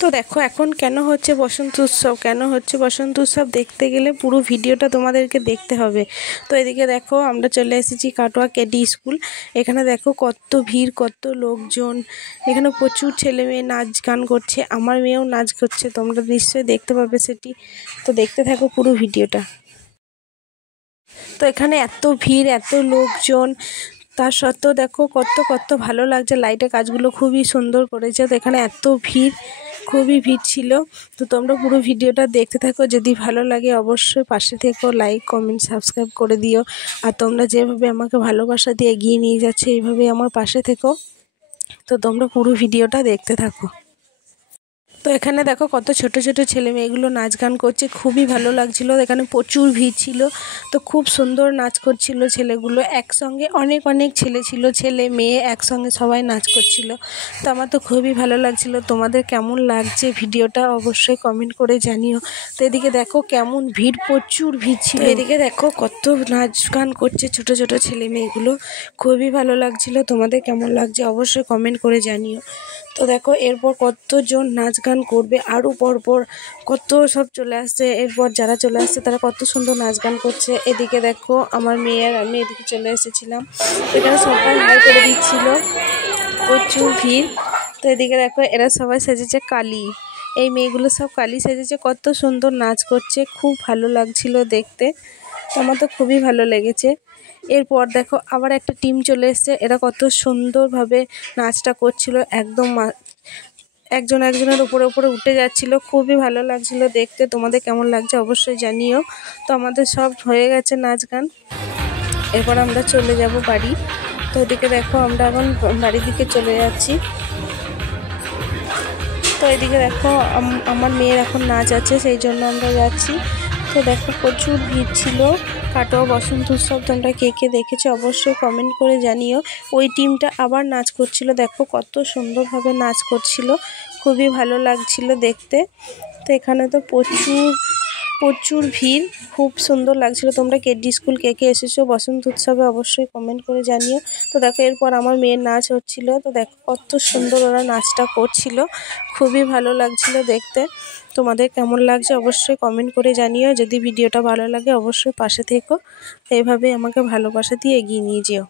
তো দেখো এখন কেন হচ্ছে বসন্ত উৎসব, দেখতে গেলে পুরো ভিডিওটা তোমাদেরকে দেখতে হবে। তো এদিকে দেখো আমরা চলে এসেছি কাটোয়া কেডি স্কুল। এখানে দেখো কত ভিড়, কত লোকজন, এখানে প্রচুর ছেলে মেয়ে নাচ গান করছে, আমার মেয়েও নাচ করছে, তোমরা নিশ্চয়ই দেখতে পাবে সেটি। তো দেখতে থাকো পুরো ভিডিওটা। তো এখানে এত ভিড়, এত লোকজন, তার সত্ত্বেও দেখো কত কত ভালো লাগছে, লাইটের কাজগুলো খুবই সুন্দর করেছে। তো এখানে এত ভিড়, খুবই ভিড় ছিল। তো তোমরা পুরো ভিডিওটা দেখতে থাকো, যদি ভালো লাগে অবশ্যই পাশে থেকো, লাইক কমেন্ট সাবস্ক্রাইব করে দিও। আর তোমরা যেভাবে আমাকে ভালোবাসা দিয়ে এগিয়ে নিয়ে যাচ্ছে এইভাবেই আমার পাশে থেকো। তো তোমরা পুরো ভিডিওটা দেখতে থাকো। তো এখানে দেখো কত ছোট ছোট ছেলে মেয়েগুলো নাচ গান করছে, খুবই ভালো লাগছিল। এখানে প্রচুর ভিড় ছিল, তো খুব সুন্দর নাচ করছিল ছেলেগুলো, একসঙ্গে অনেক অনেক ছেলে ছিল, ছেলে মেয়ে একসঙ্গে সবাই নাচ করছিল। তো আমার তো খুবই ভালো লাগছিল। তোমাদের কেমন লাগছে ভিডিওটা অবশ্যই কমেন্ট করে জানিও। তো এদিকে দেখো কেমন ভিড়, প্রচুর ভিড় ছিল। এদিকে দেখো কত নাচ গান করছে ছোট ছোট ছেলে মেয়েগুলো, খুবই ভালো লাগছিল। তোমাদের কেমন লাগছে অবশ্যই কমেন্ট করে জানিও। তো দেখো এরপর কতজন নাচ গান করবে, আরও পরপর কত সব চলে আসছে। এরপর যারা চলে আসছে তারা কত সুন্দর নাচ গান করছে। এদিকে দেখো আমার মেয়ে আর আমি এদিকে চলে এসেছিলাম, এখানে সবাই হাই করে দিচ্ছিল, প্রচুর ভিড়। তো এদিকে দেখো এরা সবাই সেজেছে কালী, এই মেয়েগুলো সব কালী সেজেছে, কত সুন্দর নাচ করছে, খুব ভালো লাগছিল দেখতে। আমার তো খুবই ভালো লেগেছে। এরপর দেখো আবার একটা টিম চলে এসছে, এরা কত সুন্দরভাবে নাচটা করছিল, একদম একজন একজনের উপরে উপরে উঠে যাচ্ছিল, খুবই ভালো লাগছিল দেখতে। তোমাদের কেমন লাগছে অবশ্যই জানিও। তো আমাদের সব হয়ে গেছে নাচ গান, এরপর আমরা চলে যাব বাড়ি। তো এদিকে দেখো আমরা এখন বাড়ির দিকে চলে যাচ্ছি। তো এদিকে দেখো আমার মেয়ের এখন নাচ আছে, সেই জন্য আমরা যাচ্ছি। তো দেখো প্রচুর ভিড় ছিল। কাটোয়া বসন্ত উৎসব তোমরা কে কে দেখেছো অবশ্যই কমেন্ট করে জানিও। ওই টিমটা আবার নাচ করছিল, দেখো কত সুন্দরভাবে নাচ করছিল, খুবই ভালো লাগছিল দেখতে। তো এখানে তো প্রচুর প্রচুর ভিড়, খুব সুন্দর লাগছিল। তোমরা কেডি স্কুল কে কে এসেছো বসন্ত উৎসবে অবশ্যই কমেন্ট করে জানিও। তো দেখো এরপর আমার মেয়ের নাচ হচ্ছিল, তো দেখো কত সুন্দর ওরা নাচটা করছিল, খুবই ভালো লাগছিল দেখতে। তোমাদের কেমন লাগছে অবশ্যই কমেন্ট করে জানিও। যদি ভিডিওটা ভালো লাগে অবশ্যই পাশে থেকো, এইভাবে আমাকে ভালোবাসা দিয়ে এগিয়ে নিয়ে যেও।